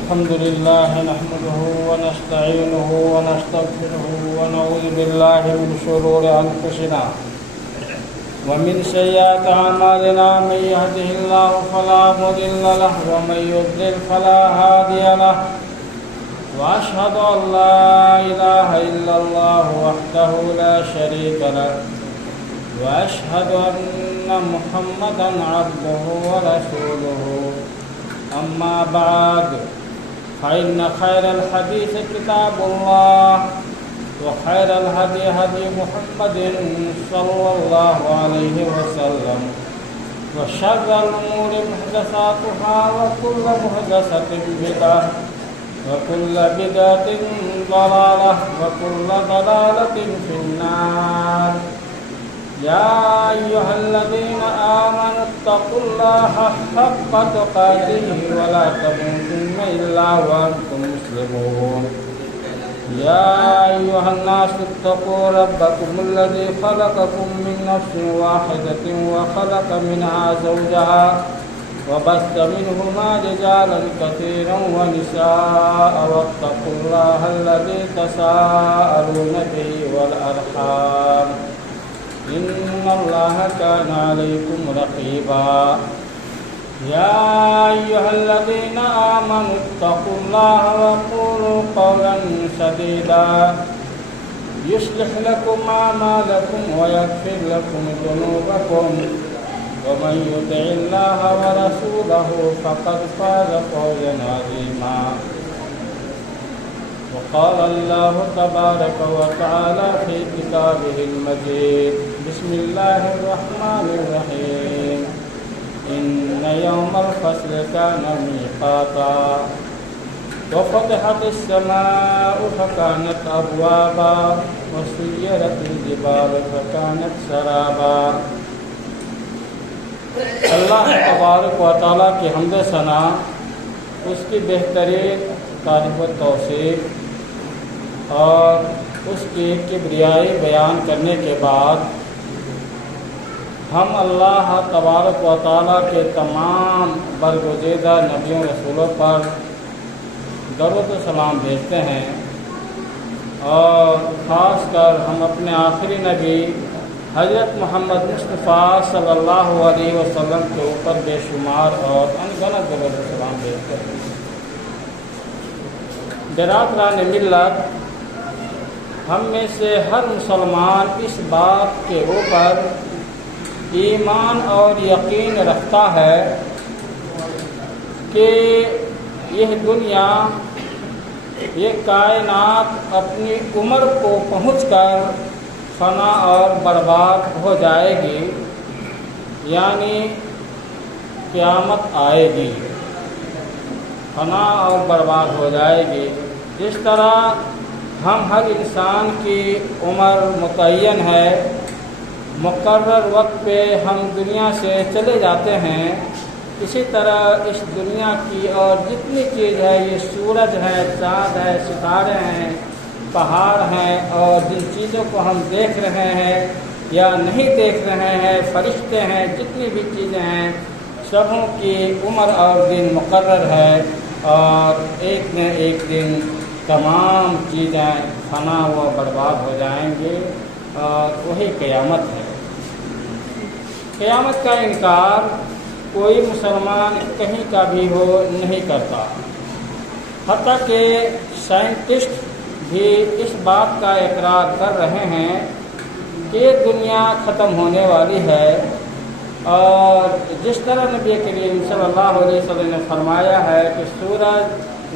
الحمد لله نحمده ونستعينه ونستغفره ونعوذ بالله من شرور أنفسنا ومن سيئات أعمالنا من يهده الله فلا مضل له ومن يضلل فلا هادي له وأشهد أن لا إله إلا الله وحده لا شريك له وأشهد أن محمدا عبده ورسوله أما بعد فإن خير الحديث كتاب الله وخير الهدي هدي محمد صلى الله عليه وسلم وشر الأمور محدثاتها وكل محدثة بدعة وكل بدعة ضلالة وكل ضلالة في النار يا أيها الذين آمنوا اتقوا الله حق تقاته ولا تموتن إلا وأنتم مسلمون يا أيها الناس اتقوا ربكم الذي خلقكم من نفس واحدة وخلق منها زوجها وبث منهما رجالا كثيرا ونساء واتقوا الله الذي تساءلون به والأرحام إن الله كان عليكم رقيبا يا أيها الذين آمنوا اتقوا الله وقولوا قولا سديدا يصلح لكم أعمالكم ويغفر لكم ذنوبكم ومن يطع الله ورسوله فقد فاز فوزا عظيما وقال الله تبارك وتعالى في كتابه المجيد بسم الله الرحمن الرحيم إن يوم الفصل كان ميقاتا وفتحت السماء فكانت أبوابا وسيرت الجبال فكانت سرابا اللہ تبارک و تعالیٰ کی حمد و ثنا، اس کی بہترین تعریف و توصیف اور اس کی کبریائی بیان کرنے کے بعد ہم اللہ تبارک و تعالیٰ کے تمام برگزیدہ نبیوں رسولوں پر درود و سلام بھیجتے ہیں، اور خاص کر ہم اپنے آخری نبی حضرت محمد مصطفیٰ صلی اللہ علیہ وسلم کے اوپر بے شمار اور انگنت درود و سلام بھیجتے ہیں۔ برادران ملت، ہم میں سے ہر مسلمان اس بات کے اوپر ایمان اور یقین رکھتا ہے کہ یہ دنیا، یہ کائنات اپنی عمر کو پہنچ کر فنا اور برباد ہو جائے گی، یعنی قیامت آئے گی، فنا اور برباد ہو جائے گی۔ جس طرح ہم ہر انسان کی عمر متعین ہے، مقرر وقت پہ ہم دنیا سے چلے جاتے ہیں، اسی طرح اس دنیا کی اور جتنی چیز ہے، یہ سورج ہے، چاند ہے، ستارے ہیں، پہاڑ ہیں، اور جن چیزوں کو ہم دیکھ رہے ہیں یا نہیں دیکھ رہے ہیں، فرشتے ہیں، جتنی بھی چیزیں ہیں، سبوں کی عمر اور دن مقرر ہے، اور ایک نہ ایک دن تمام چیزیں فنا و برباد ہو جائیں گے، اور وہی قیامت ہے۔ قیامت کا انکار کوئی مسلمان کہیں کا بھی ہو نہیں کرتا، حتیٰ کہ سائنٹسٹ بھی اس بات کا اقرار کر رہے ہیں کہ دنیا ختم ہونے والی ہے، اور جس طرح نبی کریم صلی اللہ علیہ وسلم نے فرمایا ہے کہ سورج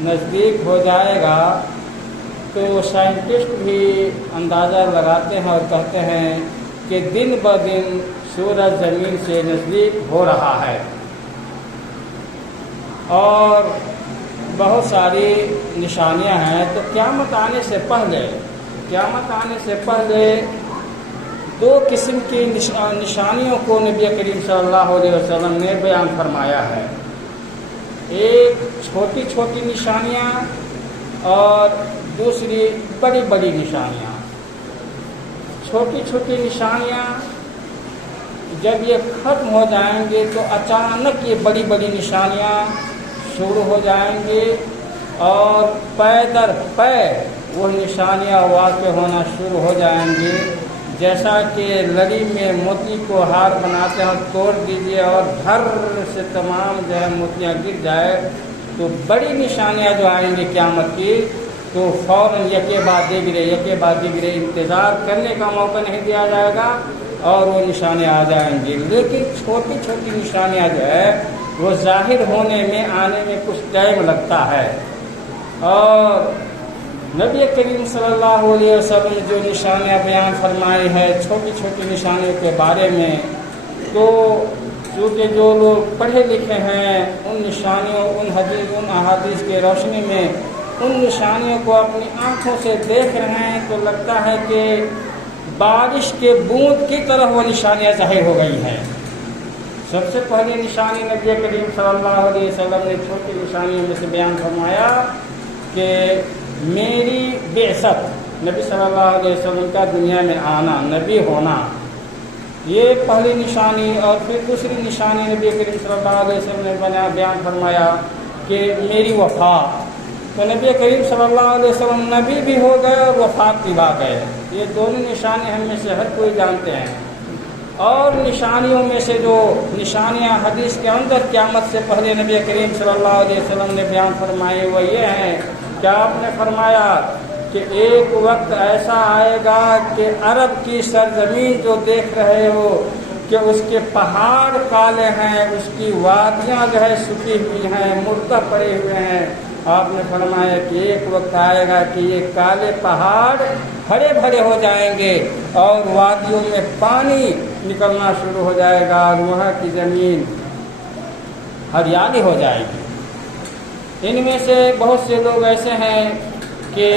نزدیک ہو جائے گا، تو سائنٹسٹ بھی اندازہ لگاتے ہیں اور کہتے ہیں کہ دن بدن سورج زمین سے نزدیک ہو رہا ہے، اور بہت ساری نشانیاں ہیں۔ تو قیامت آنے سے پہلے دو قسم کی نشانیوں کو نبی کریم صلی اللہ علیہ وسلم نے بیان فرمایا ہے، ایک چھوٹی چھوٹی نشانیاں اور دوسری بڑی بڑی نشانیاں۔ چھوٹی چھوٹی نشانیاں جب یہ ختم ہو جائیں گے تو اچانک یہ بڑی بڑی نشانیاں شروع ہو جائیں گے، اور پے در پے وہ نشانیاں واقع ہونا شروع ہو جائیں گی، جیسا کہ لڑی میں موتی کو ہار بناتے ہیں، توڑ دیجیے اور دھر سے تمام جو ہے موتیاں گر جائے، تو بڑی نشانیاں جو آئیں گی قیامت کی، تو فوراً یکے بعد گرے انتظار کرنے کا موقع نہیں دیا جائے گا اور وہ نشانیاں آ جائیں گی۔ لیکن چھوٹی چھوٹی نشانیاں جو ہے وہ ظاہر ہونے میں آنے میں کچھ ٹائم لگتا ہے، اور نبی کریم صلی اللہ علیہ وسلم نے جو نشانیاں بیان فرمائی ہے چھوٹی چھوٹی نشانیوں کے بارے میں، تو چونکہ جو لوگ پڑھے لکھے ہیں ان نشانیوں ان احادیث کے روشنی میں ان نشانیوں کو اپنی آنکھوں سے دیکھ رہے ہیں، تو لگتا ہے کہ بارش کے بوند کی طرح وہ نشانیاں ظاہر ہو گئی ہیں۔ سب سے پہلی نشانی نبی کریم صلی اللہ علیہ وسلم نے چھوٹی نشانیوں میں سے بیان فرمایا کہ میری بعثت، نبی صلی اللہ علیہ وسلم کا دنیا میں آنا، نبی ہونا، یہ پہلی نشانی۔ اور پھر دوسری نشانی نبی کریم صلی اللہ علیہ وسلم نے بیان فرمایا کہ میری وفات، تو نبی کریم صلی اللہ علیہ وسلم نبی بھی ہو گئے اور وفات بھی پا گئے۔ یہ دونوں نشانی ہم میں سے ہر کوئی جانتے ہیں۔ اور نشانیوں میں سے جو نشانیاں حدیث کے اندر قیامت سے پہلے نبی کریم صلی اللہ علیہ وسلم نے بیان فرمائی وہ یہ ہیں کہ آپ نے فرمایا کہ ایک وقت ایسا آئے گا کہ عرب کی سرزمین جو دیکھ رہے ہو کہ اس کے پہاڑ کالے ہیں، اس کی وادیاں جو ہے سوکھی ہوئی ہیں، مردہ پڑے ہوئے ہیں۔ آپ نے فرمایا کہ ایک وقت آئے گا کہ یہ کالے پہاڑ ہرے بھرے ہو جائیں گے اور وادیوں میں پانی نکلنا شروع ہو جائے گا اور وہاں کی زمین ہریالی ہو جائے گی۔ ان میں سے بہت سے لوگ ایسے ہیں کہ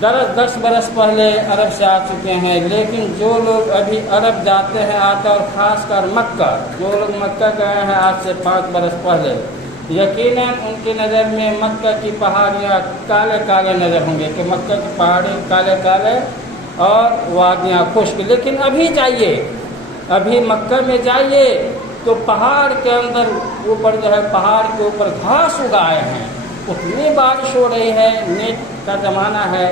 10 برس پہلے عرب سے آ چکے ہیں، لیکن جو لوگ ابھی عرب جاتے ہیں آتے، اور خاص کر مکہ، جو لوگ مکہ گئے ہیں آج سے 5 برس پہلے، یقیناً ان کی نظر میں مکہ کی پہاڑیاں کالے کالے نظر ہوں گے کہ مکہ کی پہاڑی کالے کالے اور وادیاں خشک۔ لیکن ابھی جائیے، ابھی مکہ میں جائیے تو پہاڑ کے اندر اوپر جو ہے پہاڑ کے اوپر گھاس اگائے ہیں، اتنی بارش ہو رہی ہے، نیٹ کا زمانہ ہے،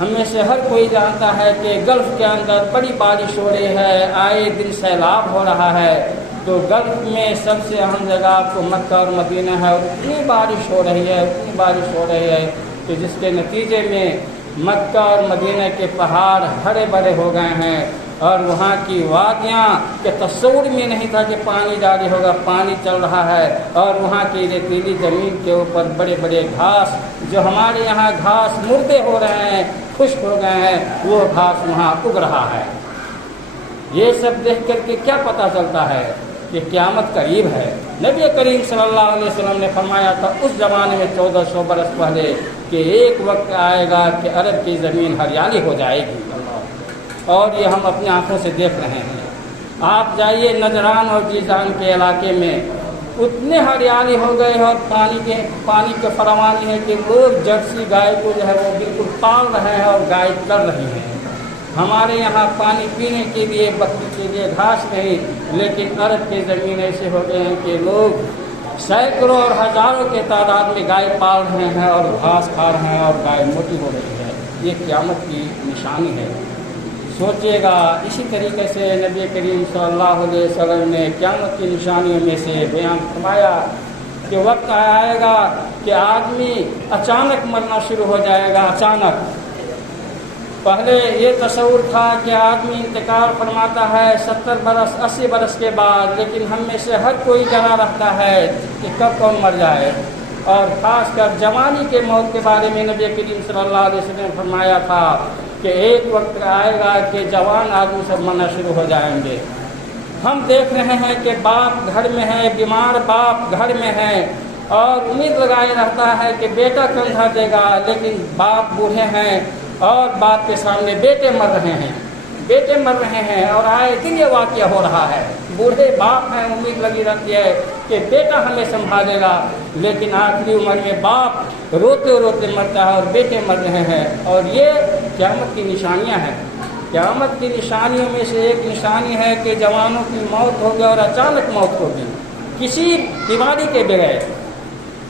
ہم میں سے ہر کوئی جانتا ہے کہ گلف کے اندر بڑی بارش ہو رہی ہے، آئے دن سیلاب ہو رہا ہے، تو گلف میں سب سے اہم جگہ آپ کو مکہ اور مدینہ ہے، اور اتنی بارش ہو رہی ہے کہ جس کے نتیجے میں مکہ اور مدینہ کے پہاڑ ہرے بھرے ہو گئے ہیں، اور وہاں کی وادیاں کے تصور میں نہیں تھا کہ پانی جاری ہوگا، پانی چل رہا ہے، اور وہاں کی ریتیلی زمین کے اوپر بڑے بڑے گھاس، جو ہمارے یہاں گھاس مردے ہو رہے ہیں، خشک ہو گئے ہیں، وہ گھاس وہاں اگ رہا ہے۔ یہ سب دیکھ کر کے کیا پتہ چلتا ہے کہ قیامت قریب ہے۔ نبی کریم صلی اللہ علیہ وسلم نے فرمایا تھا اس زمانے میں 1400 برس پہلے کہ ایک وقت آئے گا کہ عرب کی زمین ہریالی ہو جائے گی، اور یہ ہم اپنی آنکھوں سے دیکھ رہے ہیں۔ آپ جائیے نجران اور جیزان کے علاقے میں، اتنے ہریالی ہو گئے اور پانی کے فراوانی ہے کہ لوگ جرسی گائے کو جو ہے وہ بالکل پال رہے ہیں اور گائے چل رہی ہیں۔ ہمارے یہاں پانی پینے کے لیے بکری کے لیے گھاس نہیں، لیکن عرب کے زمین ایسے ہو گئے ہیں کہ لوگ سینکڑوں اور ہزاروں کے تعداد میں گائے پال رہے ہیں اور گھاس کھا رہے ہیں اور گائے موٹی ہو رہی ہے۔ یہ قیامت کی نشانی ہے۔ سوچیے گا، اسی طریقے سے نبی کریم صلی اللہ علیہ وسلم نے قیامت کی نشانیوں میں سے بیان فرمایا کہ وقت آئے گا کہ آدمی اچانک مرنا شروع ہو جائے گا۔ اچانک، پہلے یہ تصور تھا کہ آدمی انتقال فرماتا ہے 70 برس 80 برس کے بعد، لیکن ہم میں سے ہر کوئی ڈرا رہتا ہے کہ کب کون مر جائے، اور خاص کر جوانی کے موت کے بارے میں نبی کریم صلی اللہ علیہ وسلم نے فرمایا تھا کہ ایک وقت آئے گا کہ جوان آدمی سب مرنا شروع ہو جائیں گے۔ ہم دیکھ رہے ہیں کہ باپ گھر میں ہے، بیمار باپ گھر میں ہے، اور امید لگائے رہتا ہے کہ بیٹا کندھا دے گا، لیکن باپ بوڑھے ہیں اور باپ کے سامنے بیٹے مر رہے ہیں، اور آئے دن یہ واقعہ ہو رہا ہے۔ بوڑھے باپ ہیں، امید لگی رہتی ہے کہ بیٹا ہمیں سنبھالے گا، لیکن آخری عمر میں باپ روتے روتے مرتا ہے اور بیٹے مر رہے ہیں، اور یہ قیامت کی نشانیاں ہیں۔ قیامت کی نشانیوں میں سے ایک نشانی ہے کہ جوانوں کی موت ہوگی اور اچانک موت ہوگی، کسی بیماری کے بغیر،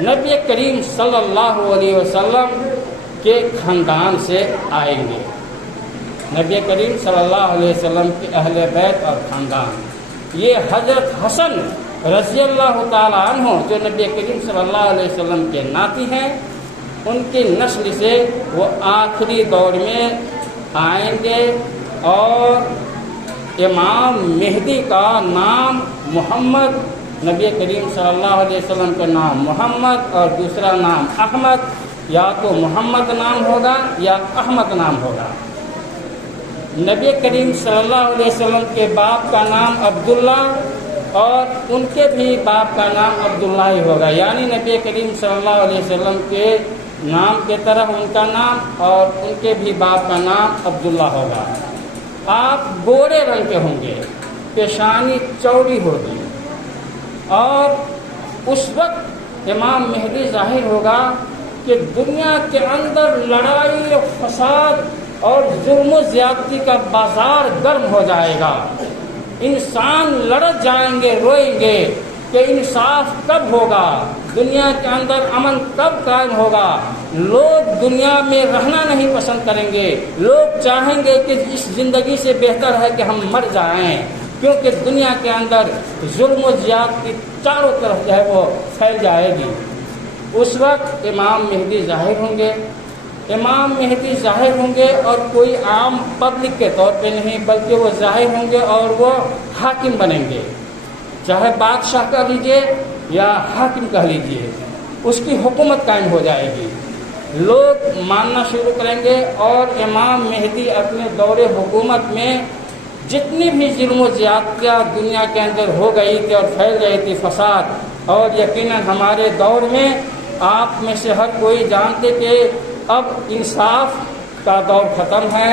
نبی کریم صلی اللہ علیہ وسلم کے خاندان سے آئیں گے. نبی کریم صلی اللہ علیہ وسلم کے اہل بیت اور خاندان. یہ حضرت حسن رضی اللہ تعالیٰ عنہ جو نبی کریم صلی اللہ علیہ وسلم کے ناتی ہیں، ان کی نسل سے وہ آخری دور میں آئیں گے. اور امام مہدی کا نام محمد، نبی کریم صلی اللہ علیہ وسلم کا نام محمد اور دوسرا نام احمد، یا تو محمد نام ہوگا یا احمد نام ہوگا. نبی کریم صلی اللہ علیہ وسلم کے باپ کا نام عبداللہ اور ان کے بھی باپ کا نام عبداللہ ہی ہوگا، یعنی نبی کریم صلی اللہ علیہ وسلم کے نام کے طرح ان کا نام اور ان کے بھی باپ کا نام عبداللہ ہوگا. آپ گورے رنگ کے ہوں گے، پیشانی چوڑی ہوگی، اور اس وقت امام مہدی ظاہر ہوگا کہ دنیا کے اندر لڑائی و فساد اور ظلم و زیادتی کا بازار گرم ہو جائے گا. انسان لڑ جائیں گے، روئیں گے کہ انصاف کب ہوگا، دنیا کے اندر امن کب قائم ہوگا. لوگ دنیا میں رہنا نہیں پسند کریں گے، لوگ چاہیں گے کہ اس زندگی سے بہتر ہے کہ ہم مر جائیں، کیونکہ دنیا کے اندر ظلم و زیادتی چاروں طرف جو ہے وہ پھیل جائے گی. اس وقت امام مہدی ظاہر ہوں گے. امام مہدی ظاہر ہوں گے اور کوئی عام پبلک کے طور پہ نہیں، بلکہ وہ ظاہر ہوں گے اور وہ حاکم بنیں گے، چاہے بادشاہ کہہ لیجیے یا حاکم کہہ لیجیے. اس کی حکومت قائم ہو جائے گی، لوگ ماننا شروع کریں گے. اور امام مہدی اپنے دور حکومت میں جتنی بھی ظلم و زیادتیاں دنیا کے اندر ہو گئی تھی اور پھیل رہی تھی فساد، اور یقیناً ہمارے دور میں آپ میں سے ہر کوئی جانتے کہ اب انصاف کا دور ختم ہے،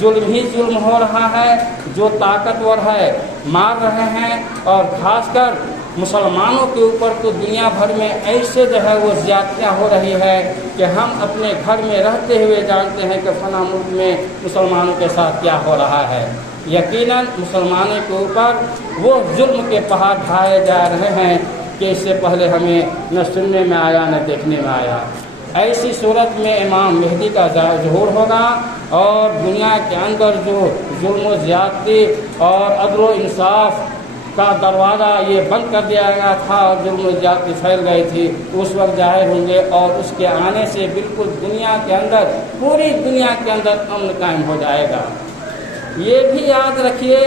ظلم ہی ظلم ہو رہا ہے. جو طاقتور ہے مار رہے ہیں، اور خاص کر مسلمانوں کے اوپر تو دنیا بھر میں ایسے جو ہے وہ زیادتیاں ہو رہی ہے کہ ہم اپنے گھر میں رہتے ہوئے جانتے ہیں کہ فلاں ملک میں مسلمانوں کے ساتھ کیا ہو رہا ہے. یقیناً مسلمانوں کے اوپر وہ ظلم کے پہاڑ ڈھائے جا رہے ہیں کہ اس سے پہلے ہمیں نہ سننے میں آیا نہ دیکھنے میں آیا. ایسی صورت میں امام مہدی کا ظہور ہوگا، اور دنیا کے اندر جو ظلم و زیادتی اور عدل و انصاف کا دروازہ یہ بند کر دیا گیا تھا اور ظلم و زیادتی پھیل گئی تھی، اس وقت ظاہر ہوں گے. اور اس کے آنے سے بالکل دنیا کے اندر، پوری دنیا کے اندر امن قائم ہو جائے گا. یہ بھی یاد رکھیے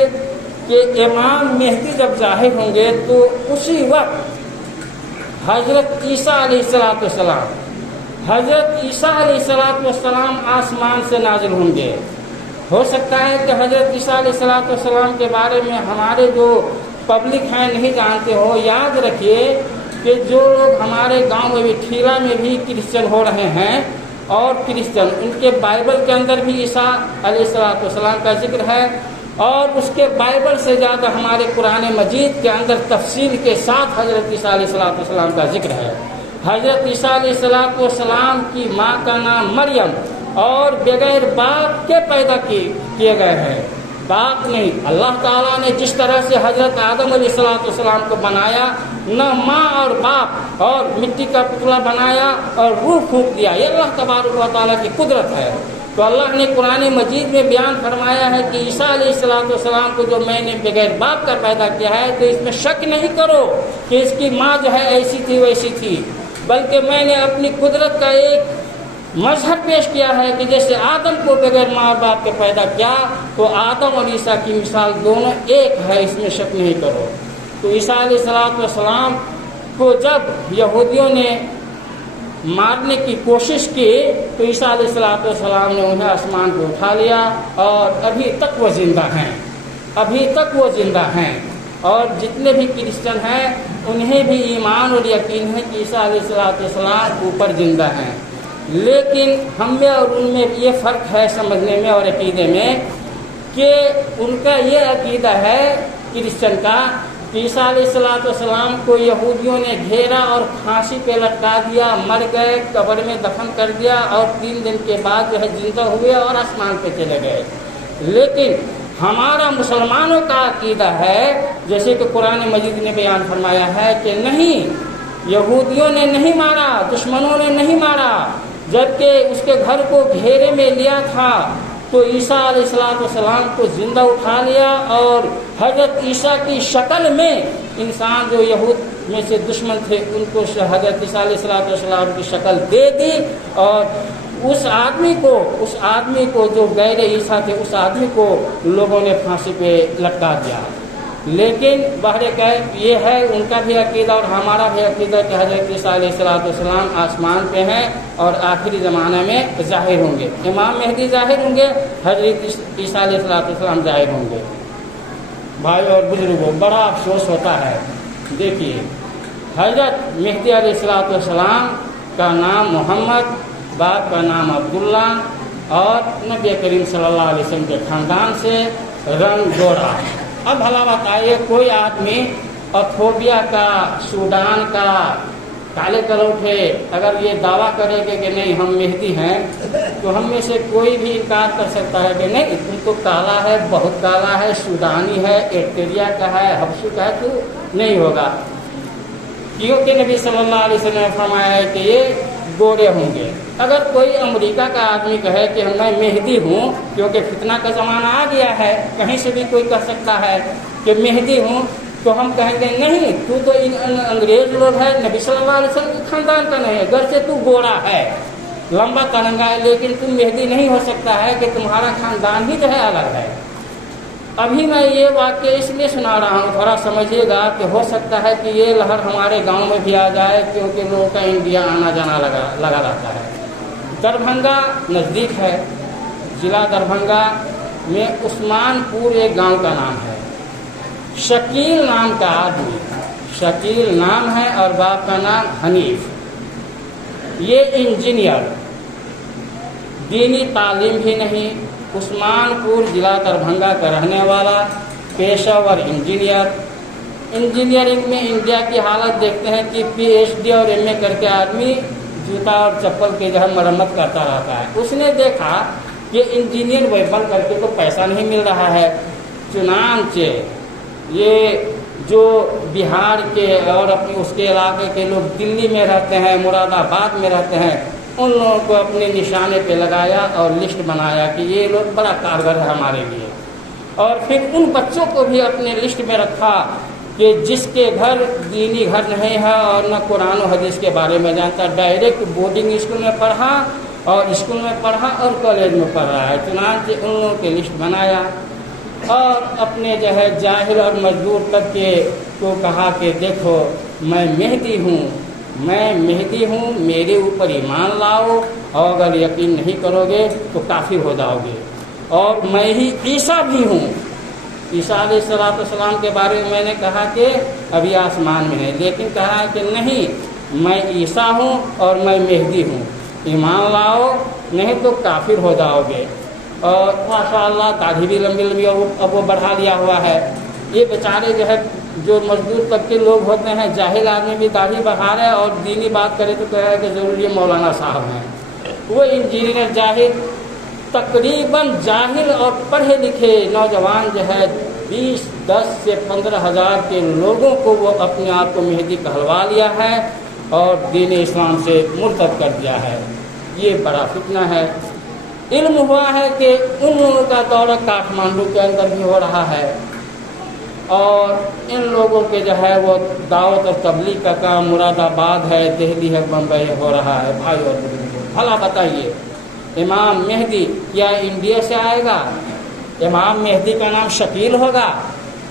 کہ امام مہدی جب ظاہر ہوں گے تو اسی وقت حضرت عیسیٰ علیہ السلام حضرت عیسیٰ علیہ السلام آسمان سے نازل ہوں گے. ہو سکتا ہے کہ حضرت عیسیٰ علیہ السلام کے بارے میں ہمارے جو پبلک ہیں نہیں جانتے ہو. یاد رکھیے کہ جو لوگ ہمارے گاؤں میں بھی، کھیرا میں بھی کرسچن ہو رہے ہیں، اور کرسچن ان کے بائبل کے اندر بھی عیسیٰ علیہ السلام کا ذکر ہے، اور اس کے بائبل سے زیادہ ہمارے قرآن مجید کے اندر تفصیل کے ساتھ حضرت عیسیٰ علیہ السلام کا ذکر ہے. حضرت عیسیٰ علیہ السلام کی ماں کا نام مریم، اور بغیر باپ کے پیدا کیے گئے ہیں. باپ نہیں، اللہ تعالیٰ نے جس طرح سے حضرت آدم علیہ السلام کو بنایا، نہ ماں اور باپ، اور مٹی کا پتلا بنایا اور روح پھونک دیا. یہ اللہ تبارک و تعالیٰ کی قدرت ہے. تو اللہ نے قرآن مجید میں بیان فرمایا ہے کہ عیسیٰ علیہ السلام کو جو میں نے بغیر باپ کا پیدا کیا ہے، تو اس میں شک نہیں کرو کہ اس کی ماں جو ہے ایسی تھی ویسی تھی، بلکہ میں نے اپنی قدرت کا ایک مظہر پیش کیا ہے کہ جیسے آدم کو بغیر ماں اور باپ کے پیدا کیا، تو آدم اور عیسیٰ کی مثال دونوں ایک ہے، اس میں شک نہیں کرو. تو عیسیٰ علیہ السلام کو جب یہودیوں نے مارنے کی کوشش کی، تو عیسیٰ علیہ السلام نے انہیں آسمان کو اٹھا لیا، اور ابھی تک وہ زندہ ہیں، ابھی تک وہ زندہ ہیں. اور جتنے بھی کرسچن ہیں انہیں بھی ایمان اور یقین ہے کہ عیسیٰ علیہ السلام اوپر زندہ ہیں. لیکن ہم میں اور ان میں یہ فرق ہے سمجھنے میں اور عقیدے میں، کہ ان کا یہ عقیدہ ہے کرسچن کا کہ عیسیٰ علیہ السلام کو یہودیوں نے گھیرا اور پھانسی پہ لٹکا دیا، مر گئے، قبر میں دفن کر دیا، اور 3 دن کے بعد جو ہے زندہ ہوئے اور آسمان پہ چلے گئے. لیکن ہمارا مسلمانوں کا عقیدہ ہے، جیسے کہ قرآن مجید نے بیان فرمایا ہے کہ نہیں، یہودیوں نے نہیں مارا، دشمنوں نے نہیں مارا، جبکہ اس کے گھر کو گھیرے میں لیا تھا تو عیسیٰ علیہ السلام کو زندہ اٹھا لیا اور حضرت عیسیٰ کی شکل میں انسان جو یہود میں سے دشمن تھے ان کو حضرت عیسیٰ علیہ السلام کی شکل دے دی، اور اس آدمی کو جو غیر عیسیٰ تھے اس آدمی کو لوگوں نے پھانسی پہ لٹکا دیا۔ لیکن بہرکیف یہ ہے ان کا بھی عقیدہ اور ہمارا بھی عقیدہ کہ حضرت عیسیٰ علیہ السلام آسمان پہ ہیں اور آخری زمانے میں ظاہر ہوں گے، امام مہدی ظاہر ہوں گے، حضرت عیسیٰ علیہ السلام ظاہر ہوں گے۔ بھائی اور بزرگوں، بڑا افسوس ہوتا ہے، دیکھیے حضرت مہدی علیہ السلام کا نام محمد، باپ کا نام عبداللہ، اور نبی کریم صلی اللہ علیہ وسلم کے خاندان سے رنگ گورا۔ اب بھلا بتائیے کوئی آدمی ایتھوپیا کا، سوڈان کا، کالے کلوٹھے اگر یہ دعویٰ کرے گا کہ نہیں ہم مہدی ہیں تو ہم میں سے کوئی بھی انکار کر سکتا ہے کہ نہیں تم تو کالا ہے، بہت کالا ہے، سوڈانی ہے، ایرتریا کا ہے، حبشی کا ہے، تو نہیں ہوگا، کیونکہ نبی صلی اللہ علیہ وسلم نے فرمایا ہے کہ یہ گورے ہوں گے۔ اگر کوئی امریکہ کا آدمی کہے کہ میں مہدی ہوں، کیونکہ فتنہ کا زمانہ آ گیا ہے، کہیں سے بھی کوئی کہہ سکتا ہے کہ مہدی ہوں، تو ہم کہیں گے نہیں تو انگریز لوگ ہے، نبی صلی اللہ علیہ وسلم کے خاندان کا نہیں ہے، گھر سے تو گورا ہے، لمبا ترنگا ہے، لیکن تم مہدی نہیں ہو سکتا ہے کہ تمہارا خاندان ہی جو ہے الگ ہے۔ ابھی میں یہ واقعہ اس لیے سنا رہا ہوں، تھوڑا سمجھیے گا کہ ہو سکتا ہے کہ یہ لہر ہمارے گاؤں میں بھی آ جائے، کیونکہ لوگوں کا انڈیا آنا جانا لگا رہتا ہے۔ دربھنگا نزدیک ہے، ضلع دربھنگا میں عثمان پور ایک گاؤں کا نام ہے۔ شکیل نام کا آدمی، شکیل نام ہے اور باپ کا نام حنیف، یہ انجینئر، دینی تعلیم بھی نہیں، عثمان پور ضلع دربھنگا کا رہنے والا، پیشہ ور انجینئر۔ انجینئرنگ میں انڈیا کی حالت دیکھتے ہیں کہ پی ایچ ڈی اور ایم اے کر کے آدمی جوتا اور چپل کے جو ہے مرمت کرتا رہتا ہے۔ اس نے دیکھا کہ انجینئر بن کر کے تو پیسہ نہیں مل رہا ہے، چنانچہ یہ جو بہار کے اور اپنے اس کے علاقے کے لوگ دلی میں رہتے ہیں، مراد آباد میں رہتے ہیں، ان لوگوں کو اپنے نشانے پہ لگایا اور لسٹ بنایا کہ یہ لوگ بڑا کارگر ہے ہمارے لیے، اور پھر ان بچوں کو بھی اپنے لسٹ میں رکھا کہ جس کے گھر دینی گھر نہیں ہے اور نہ قرآن و حدیث کے بارے میں جانتا، ڈائریکٹ بورڈنگ اسکول میں پڑھا اور اسکول میں پڑھا اور کالج میں پڑھ رہا ہے۔ چنانچہ ان لوگوں کے لسٹ بنایا اور اپنے جو ہے جاہل اور مزدور طبقے کو کہا کہ دیکھو میں مہدی ہوں، میں مہدی ہوں، میرے اوپر ایمان لاؤ، اور اگر یقین نہیں کرو گے تو کافر ہو جاؤ گے، اور میں ہی عیسیٰ بھی ہوں۔ عیسیٰ علیہ السلام کے بارے میں نے کہا کہ ابھی آسمان میں ہے، لیکن کہا کہ نہیں میں عیسیٰ ہوں اور میں مہدی ہوں، ایمان لاؤ نہیں تو کافر ہو جاؤ گے۔ اور ماشاء اللہ داڑھی بھی لمبی لمبی اب وہ بڑھا لیا ہوا ہے۔ یہ بیچارے جو ہے جو مزدور طبقے لوگ ہوتے ہیں، جاہل آدمی بھی داڑھی بڑھا رہے اور دینی بات کرے تو کہہ رہے کہ ضرور یہ مولانا صاحب ہیں۔ وہ انجینئر جاہل، تقریباً جاہل اور پڑھے لکھے نوجوان جو ہے 10 سے 15 ہزار کے لوگوں کو وہ اپنے آپ کو مہدی کہلوا لیا ہے اور دین اسلام سے مرتد کر دیا ہے۔ یہ بڑا فتنہ ہے۔ علم ہوا ہے کہ ان لوگوں کا دورہ کاٹھمانڈو کے اندر بھی ہو رہا ہے، اور ان لوگوں کے جو ہے وہ دعوت اور تبلیغ کا کام مراد آباد ہے، دہلی ہے، بمبئی ہے، ہو رہا ہے۔ بھائی اور بزرگوں، بھلا بتائیے امام مہدی کیا انڈیا سے آئے گا؟ امام مہدی کا نام شکیل ہوگا،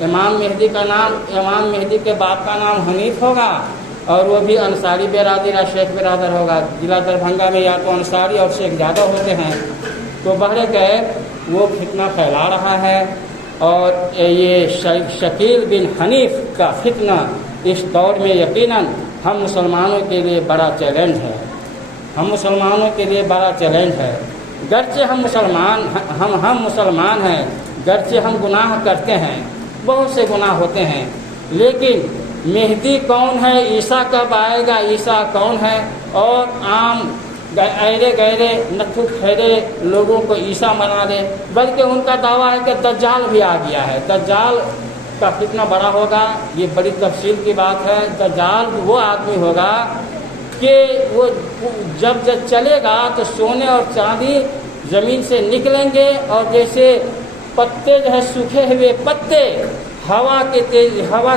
امام مہدی کے باپ کا نام حنیف ہوگا، اور وہ بھی انصاری برادر یا شیخ برادر ہوگا۔ ضلع دربھنگا میں یا تو انصاری اور شیخ زیادہ ہوتے ہیں، تو بہرکیف وہ فتنہ پھیلا رہا ہے، اور یہ شکیل بن حنیف کا فتنہ اس دور میں یقیناً ہم مسلمانوں کے لیے بڑا چیلنج ہے، ہم مسلمانوں کے لیے بڑا چیلنج ہے۔ گرچہ ہم مسلمان ہیں، گرچہ ہم گناہ کرتے ہیں، بہت سے گناہ ہوتے ہیں، لیکن مہدی کون ہے، عیسیٰ کب آئے گا، عیسیٰ کون ہے، اور عام ایرے گہرے نتھو پھیرے لوگوں کو عیسیٰ بنا دے، بلکہ ان کا دعویٰ ہے کہ دجال بھی آ گیا ہے۔ دجال کا فتنہ بڑا ہوگا، یہ بڑی تفصیل کی بات ہے۔ دجال وہ آدمی ہوگا کہ وہ جب چلے گا تو سونے اور چاندی زمین سے نکلیں گے، اور جیسے پتے جو ہے سوکھے ہوئے پتے ہوا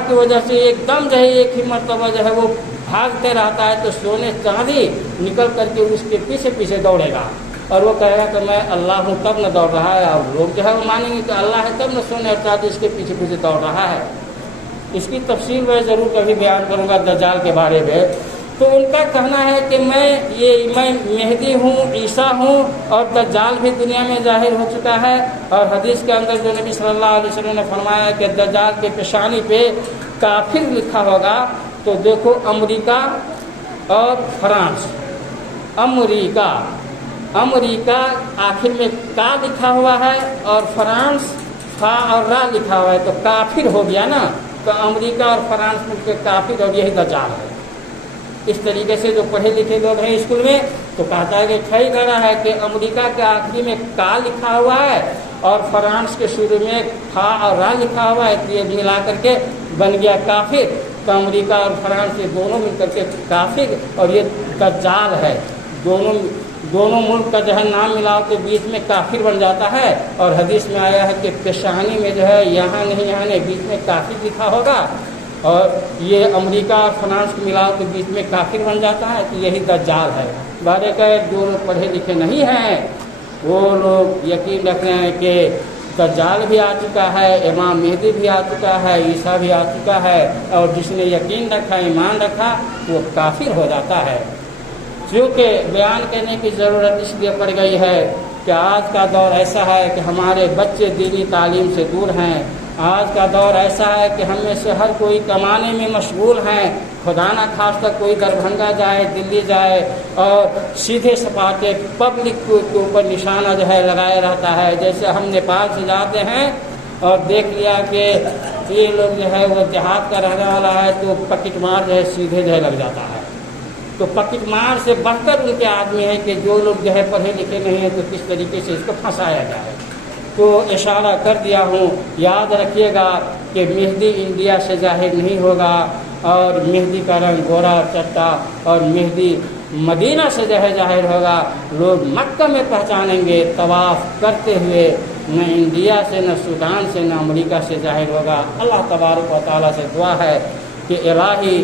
کی وجہ سے ایک دم جو ہے ایک ہی مرتبہ جو ہے وہ بھاگتے رہتا ہے، تو سونے چاندی نکل کر کے اس کے پیچھے پیچھے دوڑے گا، اور وہ کہے گا کہ میں اللہ ہوں تب نہ دوڑ رہا ہے، اور لوگ جو ہے وہ مانیں گے کہ اللہ ہے تب نہ سونے اور چاندی اس کے پیچھے پیچھے دوڑ رہا ہے۔ اس کی تفصیل میں ضرور کبھی بیان کروں گا دجال کے بارے میں۔ تو ان کا کہنا ہے کہ میں مہدی ہوں، عیسیٰ ہوں، اور دجال بھی دنیا میں ظاہر ہو چکا ہے۔ اور حدیث کے اندر جو نبی صلی اللہ علیہ وسلم نے فرمایا کہ دجال کے پیشانی پہ کافر لکھا ہوگا، تو دیکھو امریکہ اور فرانس، امریکہ آخر میں کا لکھا ہوا ہے، اور فرانس فا اور را لکھا ہوا ہے، تو کافر ہو گیا نا، تو امریکہ اور فرانس مل کے کافر، اور یہی دجال ہے۔ اس طریقے سے جو پڑھے لکھے لوگ ہیں اسکول میں تو کہتا ہے کہ صحیح کہہ رہا ہے کہ امریکہ کے آخری میں کا لکھا ہوا ہے اور فرانس کے شروع میں فا اور را لکھا ہوا ہے، تو یہ ملا کر کے بن گیا کافر۔ تو امریکہ اور فرانس یہ دونوں مل کر کے کافر، اور یہ دجال ہے۔ دونوں ملک کا جو ہے نام ملاؤ تو بیچ میں کافر بن جاتا ہے، اور حدیث میں آیا ہے کہ پیشانی میں جو ہے یہاں نہیں بیچ میں کافر لکھا ہوگا، اور یہ امریکہ اور فرانس کو ملاؤ تو بیچ میں کافر بن جاتا ہے، تو یہی دجال ہے۔ بارے کا جو لوگ پڑھے لکھے نہیں ہیں وہ لوگ یقین رکھ رہے ہیں کہ دجال بھی آ چکا ہے، امام مہدی بھی آ چکا ہے، عیسیٰ بھی آ چکا ہے، اور جس نے یقین رکھا، ایمان رکھا، وہ کافر ہو جاتا ہے۔ کیونکہ بیان کرنے کی ضرورت اس لیے پڑ گئی ہے کہ آج کا دور ایسا ہے کہ ہمارے بچے دینی تعلیم سے دور ہیں۔ آج کا دور ایسا ہے کہ ہم میں سے ہر کوئی کمانے میں مشغول ہیں، خدا نہ خواستہ کوئی دربھنگہ جائے، دلی جائے، اور سیدھے سپاٹے پبلک کے اوپر نشانہ جو ہے لگائے رہتا ہے۔ جیسے ہم نیپال سے جاتے ہیں اور دیکھ لیا کہ یہ لوگ جو ہے وہ دیہات کا رہنے والا ہے، تو پکٹ مار جو ہے سیدھے جو ہے لگ جاتا ہے۔ تو پکٹ مار سے بڑھ کر ان کے آدمی ہے کہ جو لوگ جو ہے پڑھے لکھے نہیں ہیں تو کس طریقے سے اس کو پھنسایا جائے۔ تو اشارہ کر دیا ہوں، یاد رکھیے گا کہ مہدی انڈیا سے ظاہر نہیں ہوگا، اور مہدی کا رنگ گورا اور چٹا، اور مہدی مدینہ سے جو ہے ظاہر ہوگا۔ لوگ مکہ میں پہچانیں گے طواف کرتے ہوئے، نہ انڈیا سے، نہ سوڈان سے، نہ امریکہ سے ظاہر ہوگا۔ اللہ تبارک و تعالیٰ سے دعا ہے کہ الہی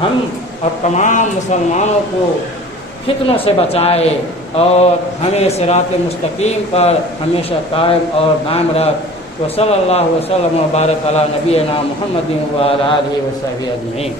ہم اور تمام مسلمانوں کو فتنوں سے بچائے، اور ہمیں صراط مستقیم پر ہمیشہ قائم اور دائم رکھ۔ وصلی اللہ وسلم وبارک علی نبینا محمد وعلی آلہ وصحبہ اجمعین۔